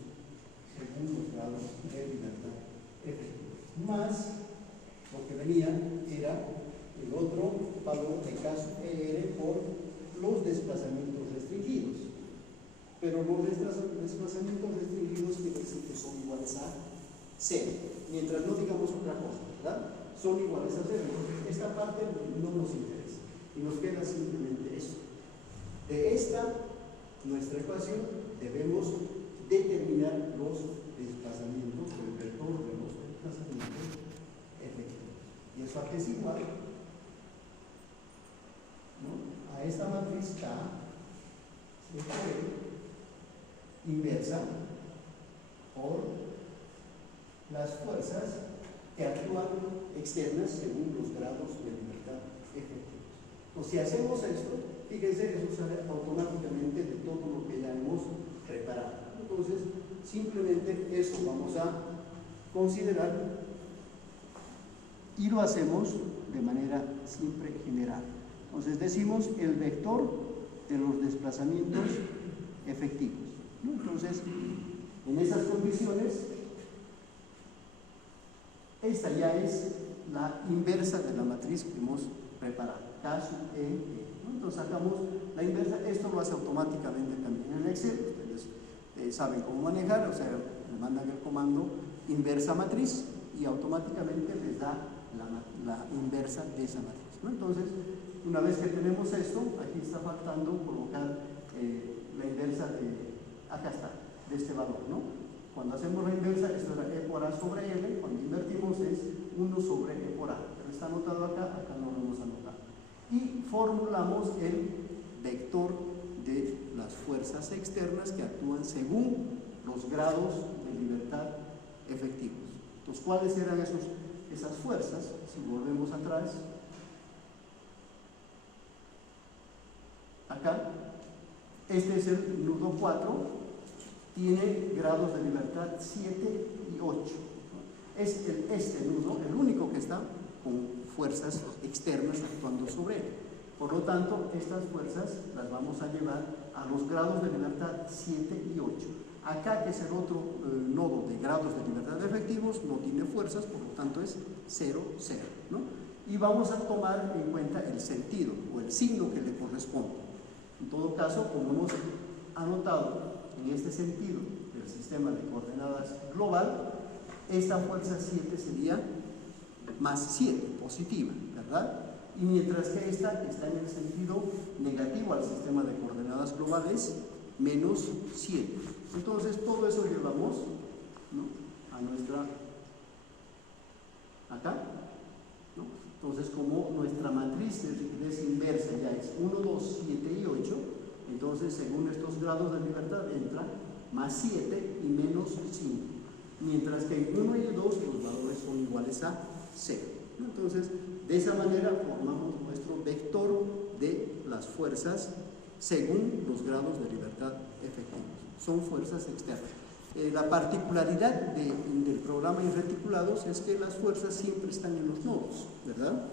según los grados de libertad efectivos, más lo que venía era el otro valor de caso ER por los desplazamientos restringidos. Pero los desplazamientos restringidos quiere decir que son iguales a 0, mientras no digamos otra cosa, ¿verdad? Son iguales a 0. Esta parte no nos interesa y nos queda simplemente esto. De esta, nuestra ecuación, debemos determinar los desplazamientos, el vector de los desplazamientos efectivos. Y eso aquí es igual, ¿no?, a esta matriz K se puede inversa por las fuerzas que actúan externas según los grados de libertad efectivos. Entonces, si hacemos esto, fíjense que eso sale automáticamente de todo lo que ya hemos preparado. Entonces, simplemente eso vamos a considerar y lo hacemos de manera siempre general. Entonces decimos el vector de los desplazamientos efectivos, ¿no? Entonces, en esas condiciones, esta ya es la inversa de la matriz que hemos preparado, K sub E, ¿no? Entonces sacamos la inversa, esto lo hace automáticamente también en Excel, ustedes saben cómo manejar, o sea, le mandan el comando inversa matriz y automáticamente les da la inversa de esa matriz, ¿no? Entonces, una vez que tenemos esto, aquí está faltando colocar la inversa acá está, de este valor, ¿no? Cuando hacemos la inversa, esto era E por A sobre L, cuando invertimos es 1 sobre E por A, pero está anotado acá, acá no lo hemos anotado. Y formulamos el vector de las fuerzas externas que actúan según los grados de libertad efectivos. Entonces, ¿cuáles eran esas fuerzas? Si volvemos atrás, acá, este es el nudo 4, tiene grados de libertad 7 y 8. Es este nudo, el único que está con fuerzas externas actuando sobre él. Por lo tanto, estas fuerzas las vamos a llevar a los grados de libertad 7 y 8. Acá, que es el otro nodo de grados de libertad efectivos, no tiene fuerzas, por lo tanto es 0, 0, ¿no? Y vamos a tomar en cuenta el sentido o el signo que le corresponde. En todo caso, como hemos anotado en este sentido del sistema de coordenadas global, esta fuerza 7 sería más 7, positiva, ¿verdad? Y mientras que esta está en el sentido negativo al sistema de coordenadas globales, menos 7. Entonces, todo eso llevamos, ¿no?, a nuestra, acá, ¿no? Entonces, como nuestra matriz es inversa ya es 1, 2, 7 y 8, entonces, según estos grados de libertad, entra más 7 y menos 5. Mientras que en 1 y 2 los valores son iguales a 0. Entonces, de esa manera formamos nuestro vector de las fuerzas según los grados de libertad efectivos. son fuerzas externas. La particularidad del programa en reticulados es que las fuerzas siempre están en los nodos, ¿verdad?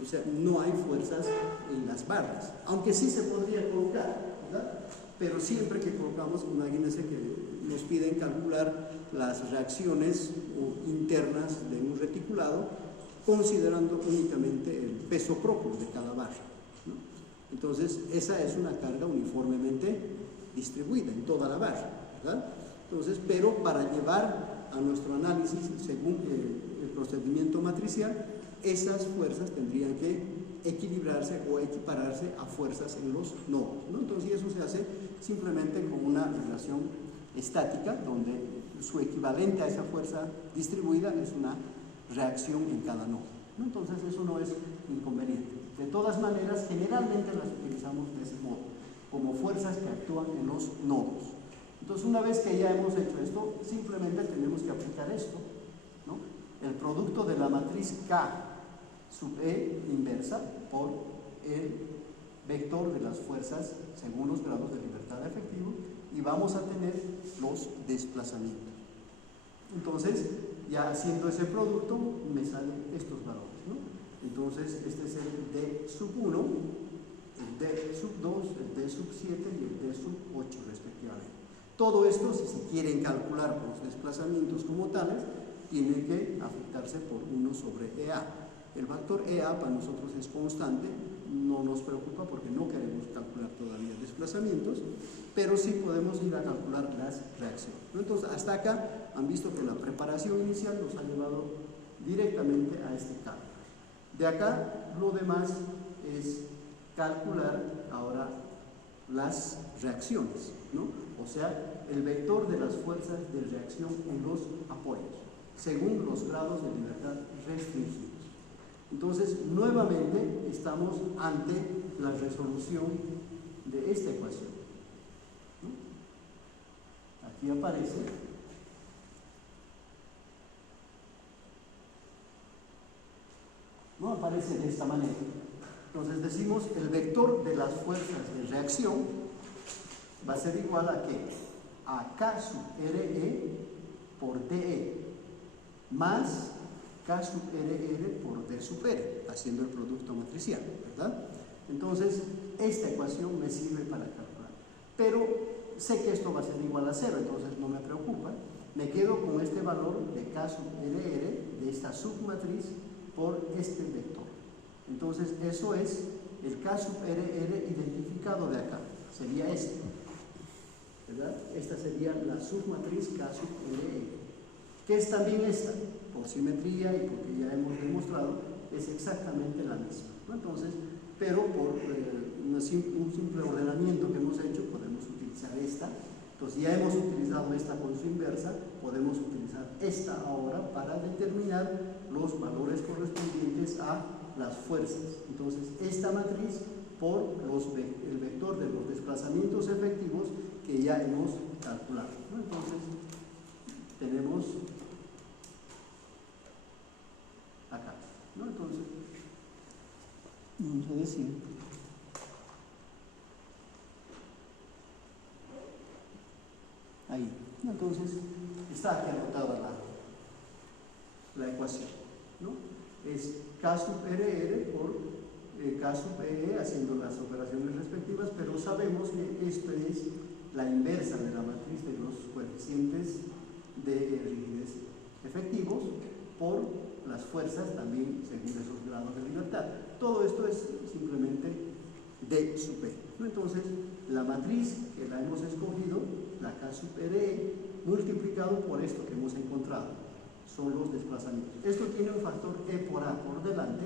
O sea, no hay fuerzas en las barras, aunque sí se podría colocar, ¿verdad? Pero siempre que colocamos, imagínense que nos piden calcular las reacciones internas de un reticulado, considerando únicamente el peso propio de cada barra, ¿no? Entonces, esa es una carga uniformemente distribuida en toda la barra, ¿verdad? Entonces, pero para llevar a nuestro análisis, según el procedimiento matricial, esas fuerzas tendrían que equilibrarse o equipararse a fuerzas en los nodos, ¿no? Entonces, eso se hace simplemente con una relación estática, donde su equivalente a esa fuerza distribuida es una reacción en cada nodo, ¿no? Entonces, eso no es inconveniente. De todas maneras, generalmente las utilizamos de ese modo, como fuerzas que actúan en los nodos. Entonces, una vez que ya hemos hecho esto, simplemente tenemos que aplicar esto, ¿no? El producto de la matriz K sub E inversa por el vector de las fuerzas según los grados de libertad efectivo, y vamos a tener los desplazamientos. Entonces, ya haciendo ese producto, me salen estos valores, ¿no? Entonces, este es el D sub 1, el D sub 2, el D sub 7 y el D sub 8 respectivamente. Todo esto, si se quieren calcular los desplazamientos como tales, tiene que afectarse por 1 sobre EA. El factor EA para nosotros es constante, no nos preocupa porque no queremos calcular todavía desplazamientos, pero sí podemos ir a calcular las reacciones, ¿no? Entonces, hasta acá han visto que la preparación inicial nos ha llevado directamente a este cálculo. De acá, lo demás es calcular ahora las reacciones, ¿no? O sea, el vector de las fuerzas de reacción en los apoyos, según los grados de libertad restringidos. Entonces, nuevamente estamos ante la resolución de esta ecuación, ¿no? Aquí aparece no aparece de esta manera. Entonces decimos el vector de las fuerzas de reacción va a ser igual a ¿qué? A K sub RE por DE más K sub RR por D sub R, haciendo el producto matricial, ¿verdad? Entonces, esta ecuación me sirve para calcular. Pero sé que esto va a ser igual a 0, entonces no me preocupa. Me quedo con este valor de K sub RR, de esta submatriz, por este vector. Entonces, eso es el K sub RR identificado de acá. Sería este, ¿verdad? Esta sería la submatriz K sub RR. ¿Qué es también esta? Por simetría y porque ya hemos demostrado, es exactamente la misma, ¿no? Entonces, pero por un simple ordenamiento que hemos hecho, podemos utilizar esta. Entonces, ya hemos utilizado esta con su inversa, podemos utilizar esta ahora para determinar los valores correspondientes a las fuerzas. Entonces, esta matriz por el vector de los desplazamientos efectivos que ya hemos calculado, ¿no? Entonces, tenemos acá, ¿no? Entonces, vamos a decir ahí, entonces está aquí anotada la ecuación, ¿no? Es K sub RR por K sub EE haciendo las operaciones respectivas, pero sabemos que esto es la inversa de la matriz de los coeficientes de rigidez efectivos por las fuerzas también según esos grados de libertad. Todo esto es simplemente D sub E, ¿no? Entonces, la matriz que la hemos escogido, la K sub RE, multiplicado por esto que hemos encontrado, son los desplazamientos. Esto tiene un factor E por A por delante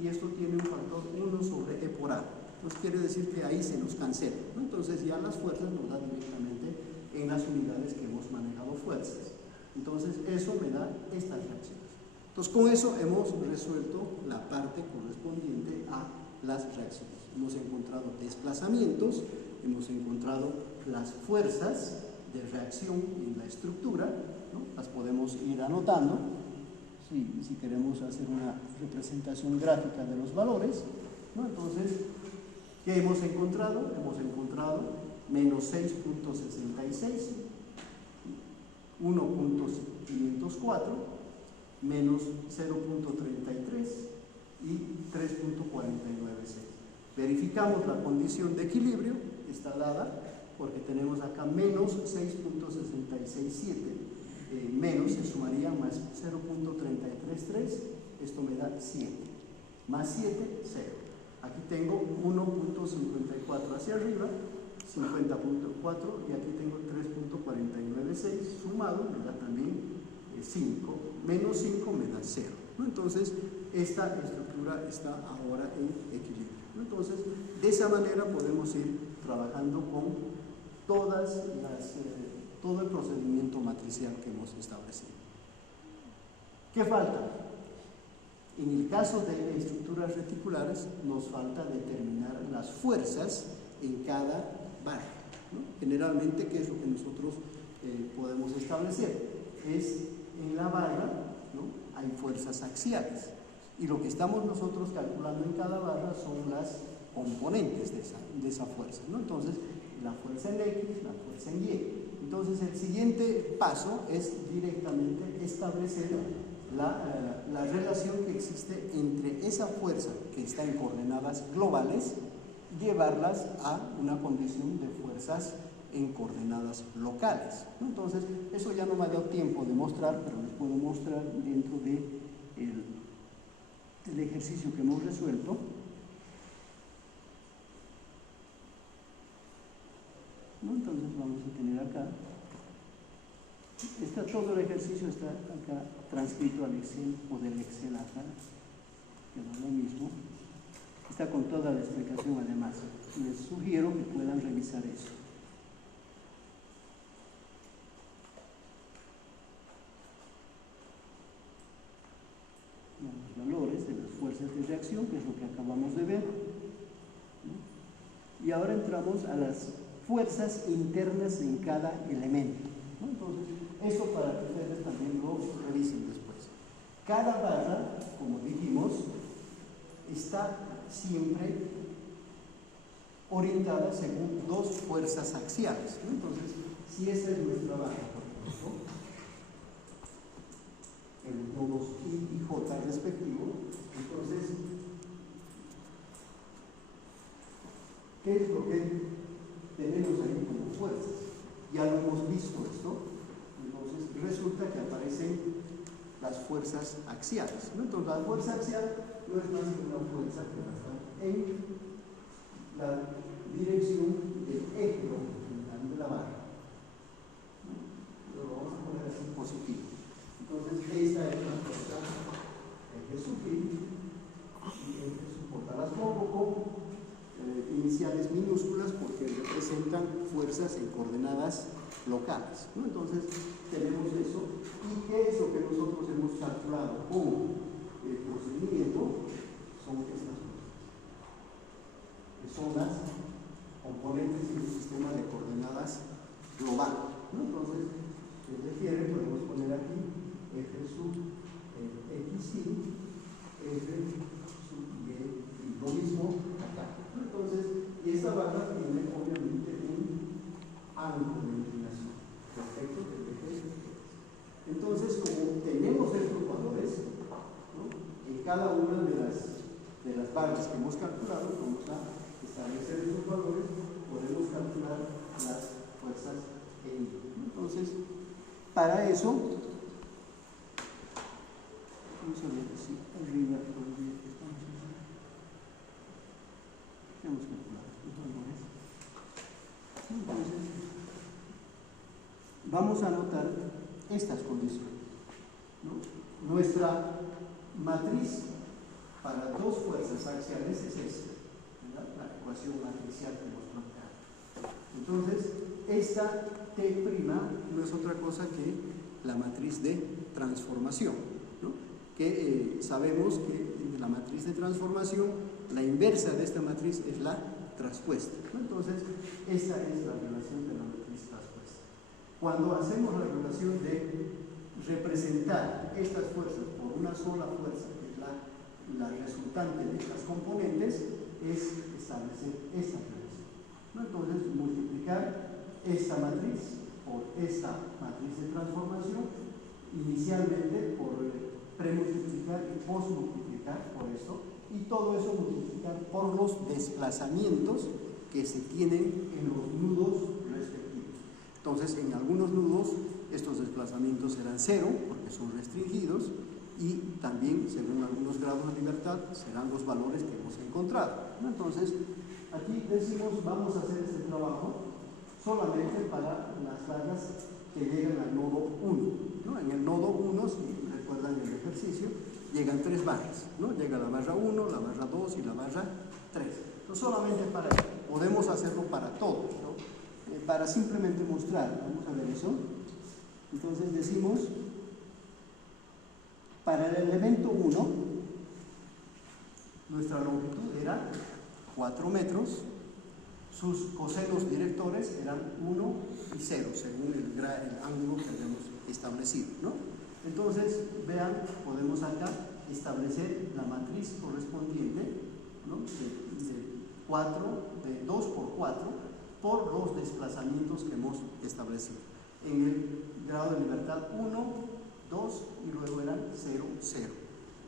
y esto tiene un factor 1 sobre E por A. Entonces quiere decir que ahí se nos cancela, ¿no? Entonces ya las fuerzas nos dan directamente en las unidades que hemos manejado fuerzas. Entonces eso me da estas reacciones. Entonces con eso hemos resuelto la parte correspondiente a las reacciones. Hemos encontrado desplazamientos, hemos encontrado las fuerzas de reacción en la estructura, ¿no? Las podemos ir anotando si queremos hacer una representación gráfica de los valores, ¿no? Entonces, ¿qué hemos encontrado? Hemos encontrado menos 6.66, 1.504, menos 0.33 y 3.496. Verificamos la condición de equilibrio, está dada porque tenemos acá menos 6.667, menos se sumaría más 0.333, esto me da 7, más 7, 0. Aquí tengo 1.54 hacia arriba, 50.4 y aquí tengo 3.496 sumado, me da también 5, menos 5 me da 0, ¿no? Entonces esta estructura está ahora en equilibrio, ¿no? Entonces de esa manera podemos ir trabajando con todo el procedimiento matricial que hemos establecido. ¿Qué falta? En el caso de estructuras reticulares nos falta determinar las fuerzas en cada barra, ¿no? Generalmente, ¿qué es lo que nosotros podemos establecer? Es en la barra, ¿no? Hay fuerzas axiales y lo que estamos nosotros calculando en cada barra son las componentes de esa fuerza, ¿no? Entonces, la fuerza en X, la fuerza en Y. Entonces, el siguiente paso es directamente establecer la relación que existe entre esa fuerza que está en coordenadas globales, llevarlas a una condición de fuerzas en coordenadas locales, ¿no? Entonces, eso ya no me ha dado tiempo de mostrar, pero les puedo mostrar dentro del ejercicio que hemos resuelto. ¿No? Entonces vamos a tener acá, todo el ejercicio está acá transcrito al Excel o del Excel acá, que no es lo mismo, está con toda la explicación además. Les sugiero que puedan revisar eso. Los valores de las fuerzas de reacción, que es lo que acabamos de ver, ¿no? Y ahora entramos a las fuerzas internas en cada elemento, ¿no? Entonces, eso para que ustedes también lo revisen después. Cada barra, como dijimos, está siempre orientada según dos fuerzas axiales, ¿no? Entonces, si esa es nuestra barra, por ejemplo, en los nodos I y J respectivo, entonces, ¿qué es lo que tenemos ahí como fuerzas? Ya lo hemos visto esto. Entonces resulta que aparecen las fuerzas axiales, ¿no? Entonces la fuerza axial no es más que una fuerza que va a estar en la dirección del eje longitudinal de la barra, ¿no? Lo vamos a poner así positivo. Entonces esta es una fuerza eje sufrir y eje soportar. Las pongo con iniciales minúsculas porque representan fuerzas en coordenadas locales, ¿no? Entonces tenemos eso. ¿Y qué es lo que nosotros hemos calculado con el procedimiento? Son estas fuerzas, que son las componentes del sistema de coordenadas global, ¿no? Entonces, si refiere, podemos poner aquí F sub X, F sub Y, y lo mismo acá. Entonces, y esta barra tiene obviamente un ángulo de inclinación respecto del eje. Entonces, como tenemos estos valores, ¿no? En cada una de las barras que hemos calculado, vamos a establecer esos valores, podemos calcular las fuerzas en I. Entonces, para eso, vamos a ver si arriba donde estamos haciendo. Hemos calculado estos valores. Entonces, vamos a anotar estas condiciones, ¿no? Nuestra matriz para dos fuerzas axiales es esta, ¿verdad? La ecuación matricial que hemos planteado. Entonces, esta T' no es otra cosa que la matriz de transformación, ¿no? Que sabemos que en la matriz de transformación la inversa de esta matriz es la traspuesta, ¿no? Entonces, esta es la relación de la matriz traspuesta. Cuando hacemos la relación de representar estas fuerzas por una sola fuerza, que es la resultante de estas componentes, es establecer esta relación. ¿no? Entonces, multiplicar esta matriz por esta matriz de transformación, inicialmente por premultiplicar y postmultiplicar por esto, y todo eso multiplicar por los desplazamientos que se tienen en los nudos respectivos. Entonces, en algunos nudos estos desplazamientos serán 0 porque son restringidos, y también, según algunos grados de libertad, serán los valores que hemos encontrado, ¿no? Entonces, aquí decimos, vamos a hacer este trabajo solamente para las barras que llegan al nodo 1, ¿no? En el nodo 1, si recuerdan el ejercicio, llegan 3 barras, ¿no? Llega la barra 1, la barra 2 y la barra 3. Entonces, solamente para eso. Podemos hacerlo para todos, ¿no? Para simplemente mostrar, vamos a ver eso. Entonces decimos, para el elemento 1, nuestra longitud era 4 metros, sus cosenos directores eran 1 y 0, según el ángulo que habíamos establecido, ¿no? Entonces, vean, podemos acá establecer la matriz correspondiente, ¿no? de 2 por 4 por los desplazamientos que hemos establecido. En el grado de libertad 1, 2 y luego eran 0, 0.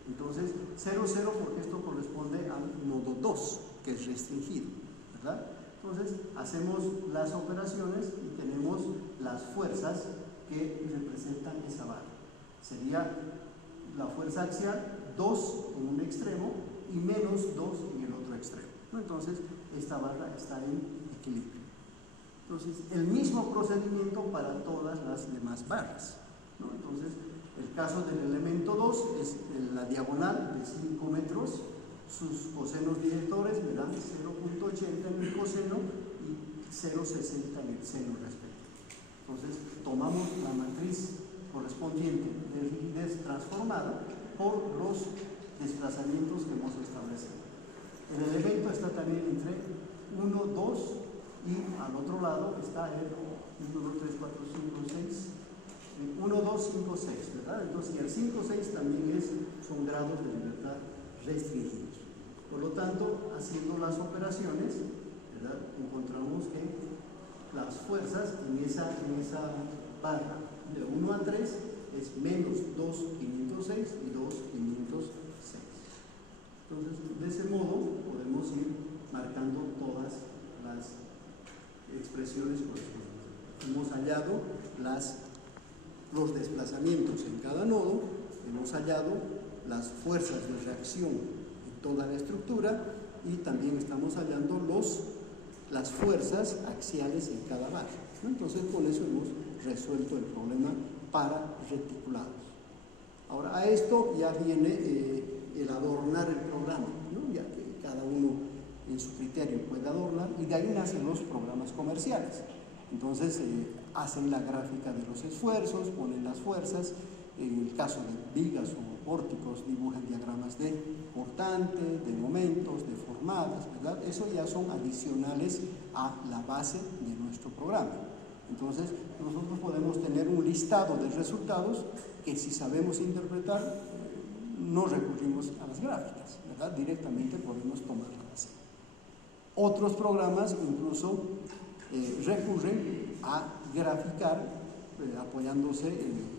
Entonces, 0, 0 porque esto corresponde al nodo 2, que es restringido, ¿verdad? Entonces, hacemos las operaciones y tenemos las fuerzas que representan esa barra. Sería la fuerza axial 2 en un extremo y menos 2 en el otro extremo, ¿no? Entonces, esta barra está en equilibrio. Entonces, el mismo procedimiento para todas las demás barras, ¿no? Entonces, el caso del elemento 2 es la diagonal de 5 metros, sus cosenos directores me dan 0.80 en el coseno y 0.60 en el seno respectivo. Entonces, tomamos la matriz correspondiente de rigidez transformada por los desplazamientos que hemos establecido. El elemento está también entre 1, 2 y al otro lado está el 1, 2, 3, 4, 5, 6, 1, 2, 5, 6, ¿verdad? Entonces, y el 5, 6 también son grados de libertad restringidos. Por lo tanto, haciendo las operaciones, ¿verdad?, encontramos que las fuerzas en esa barra de 1 a 3 es menos 2,506 y 2,506. Entonces, de ese modo podemos ir marcando todas las expresiones correspondientes. Hemos hallado los desplazamientos en cada nodo, hemos hallado las fuerzas de reacción en toda la estructura y también estamos hallando las fuerzas axiales en cada barra, ¿no? Entonces, con eso hemos resuelto el problema para reticulados. Ahora, a esto ya viene el adornar el programa, ¿no? Ya que cada uno en su criterio puede adornar, y de ahí nacen los programas comerciales. Entonces, hacen la gráfica de los esfuerzos, ponen las fuerzas, en el caso de vigas o pórticos dibujan diagramas de portante, de momentos, de formadas, ¿verdad? Eso ya son adicionales a la base de nuestro programa. Entonces, nosotros podemos tener un listado de resultados que, si sabemos interpretar, no recurrimos a las gráficas, ¿verdad? Directamente podemos tomarlas así. Otros programas incluso recurren a graficar, apoyándose en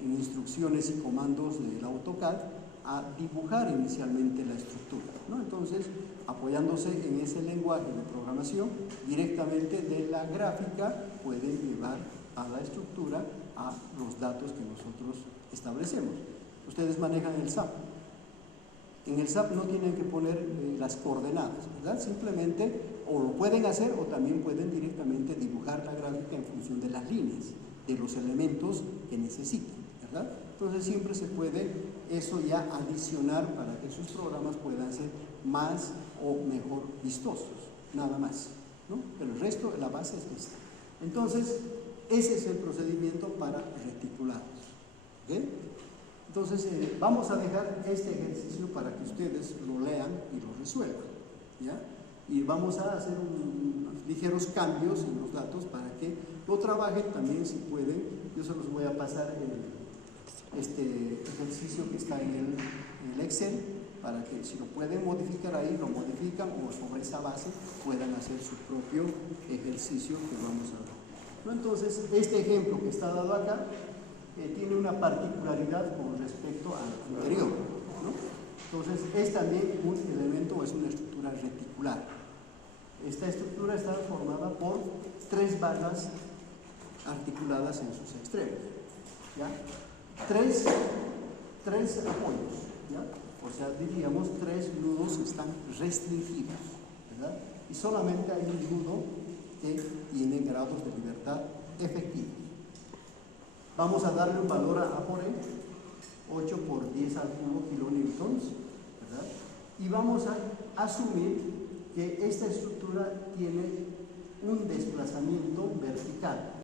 instrucciones y comandos del AutoCAD, a dibujar inicialmente la estructura, ¿no? Entonces, apoyándose en ese lenguaje de programación, directamente de la gráfica pueden llevar a la estructura a los datos que nosotros establecemos. Ustedes manejan el SAP. En el SAP no tienen que poner las coordenadas, ¿verdad? Simplemente o lo pueden hacer o también pueden directamente dibujar la gráfica en función de las líneas, de los elementos que necesiten, ¿verdad? Entonces siempre se puede eso ya adicionar para que sus programas puedan ser más o mejor vistosos, nada más, ¿no? Pero el resto, la base es esta. Entonces, ese es el procedimiento para reticulados, ¿ok? Entonces, vamos a dejar este ejercicio para que ustedes lo lean y lo resuelvan, ¿ya? Y vamos a hacer unos ligeros cambios en los datos para que lo trabajen también, si pueden. Yo se los voy a pasar este ejercicio que está en el Excel, para que si lo pueden modificar ahí, lo modifican o sobre esa base puedan hacer su propio ejercicio que vamos a ver. ¿No? Entonces, este ejemplo que está dado acá tiene una particularidad con respecto al anterior, ¿no? Entonces, es también un elemento, es una estructura reticular. Esta estructura está formada por 3 barras articuladas en sus extremos, ¿ya? Tres apoyos, ¿ya? O sea, diríamos 3 nudos están restringidos, ¿verdad? Y solamente hay un nudo que tiene grados de libertad efectivos. Vamos a darle un valor a por él, 8 por 10 al cubo kilonewtons, ¿verdad? Y vamos a asumir que esta estructura tiene un desplazamiento vertical.